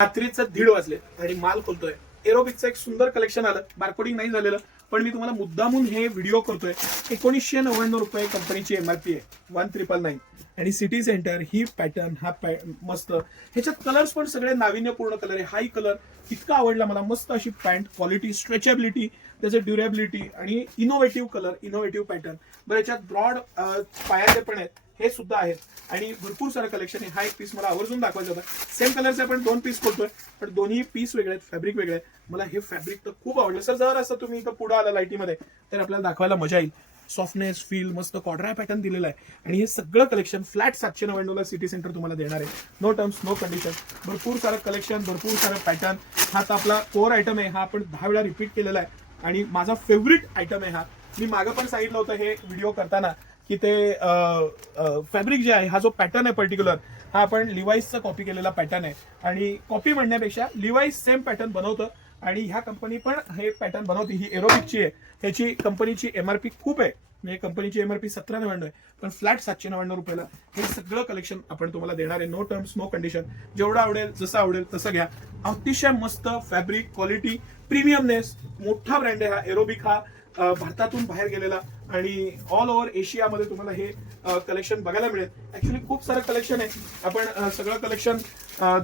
रात्रीचं 1:30 वाजले आणि माल खोलतोय. एरोबिकचं एक सुंदर कलेक्शन आलं, बारकोडिंग नाही झालेलं, पण मी तुम्हाला मुद्दामून हे व्हिडिओ करतोय. 1999 रुपये कंपनीची MRP आहे, 1999. आणि सिटी सेंटर ही पॅटर्न हा मस्त, ह्याच्यात कलर्स पण सगळे नाविन्यपूर्ण कलर आहे. हाई कलर इतका आवडला मला. मस्त अशी पॅन्ट, क्वालिटी, स्ट्रेचेबिलिटी, त्याचे ड्युरेबिलिटी आणि इनोव्हेटिव्ह कलर, इनोव्हेटिव्ह पॅटर्न. बरं, याच्यात ब्रॉड पायाचे पण आहेत, हे सुद्धा आहेत आणि भरपूर सारं कलेक्शन आहे. हा एक पीस मला आवर्जून दाखवायचा होता. सेम कलरचे आपण 2 पीस खोलतोय, पण दोन्ही पीस वेगळे आहेत, फॅब्रिक वेगळे आहे. मला हे फॅब्रिक तर खूप आवडलं सर. जर असं तुम्ही इथं पुढे आला लाईटीमध्ये तर आपल्याला दाखवायला मजा येईल. सॉफ्टनेस, फील, मस्त कॉड्राय पॅटर्न दिलेला आहे आणि हे सगळं कलेक्शन फ्लॅट 799 ला सिटी सेंटर तुम्हाला देणार आहे. No terms, no condition. भरपूर सारं कलेक्शन, भरपूर सारं पॅटर्न. हा तर आपला कोर आयटम आहे, हा आपण 10 वेळा रिपीट केलेला आहे आणि माझा फेवरेट आयटम आहे हा. मी मागं पण सांगितलं होतं हे व्हिडिओ करताना की ते फॅब्रिक जे आहे, हा जो पॅटर्न आहे पर्टिक्युलर, हा आपण लिवाईसचा कॉपी केलेला पॅटर्न आहे. आणि कॉपी म्हणण्यापेक्षा लिवाईस सेम पॅटर्न बनवतं आणि ह्या कंपनी पण हे पॅटर्न बनवते. ही एरोबिकची आहे, ह्याची कंपनीची MRP खूप आहे. म्हणजे कंपनीची MRP 1799 आहे, पण फ्लॅट 799 रुपयाला हे सगळं कलेक्शन आपण तुम्हाला देणार आहे. No terms, no condition. जेवढं आवडेल, जसं आवडेल तसं घ्या. अतिशय मस्त फॅब्रिक, क्वालिटी, प्रीमियमनेस. मोठा ब्रँड आहे हा एरोबिक. हा भारतातून बाहेर गेलेला आणि ऑल ओव्हर एशियामध्ये तुम्हाला हे कलेक्शन बघायला मिळेल. ऍक्च्युली खूप सारं कलेक्शन आहे, आपण सगळं कलेक्शन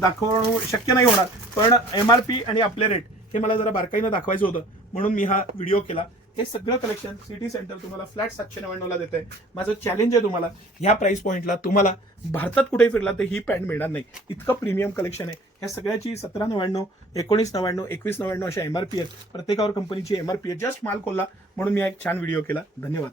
दाखवणं शक्य नाही होणार, पण MRP आणि आपले रेट हे मला जरा बारकाईनं दाखवायचं होतं म्हणून मी हा व्हिडिओ केला. हे सगळं कलेक्शन सिटी सेंटर तुम्हाला फ्लॅट 799 ला देत आहे. माझं चॅलेंज आहे तुम्हाला, ह्या प्राइस पॉईंटला तुम्हाला भारतात कुठेही फिरला तर ही पॅन्ट मिळणार नाही. इतकं प्रीमियम कलेक्शन आहे. ह्या सगळ्याची 1799, 1999, 2199 अशा MRP आहेत. प्रत्येकावर कंपनीची MRP आहे. जस्ट माल खोलला म्हणून मी एक छान व्हिडिओ केला. धन्यवाद.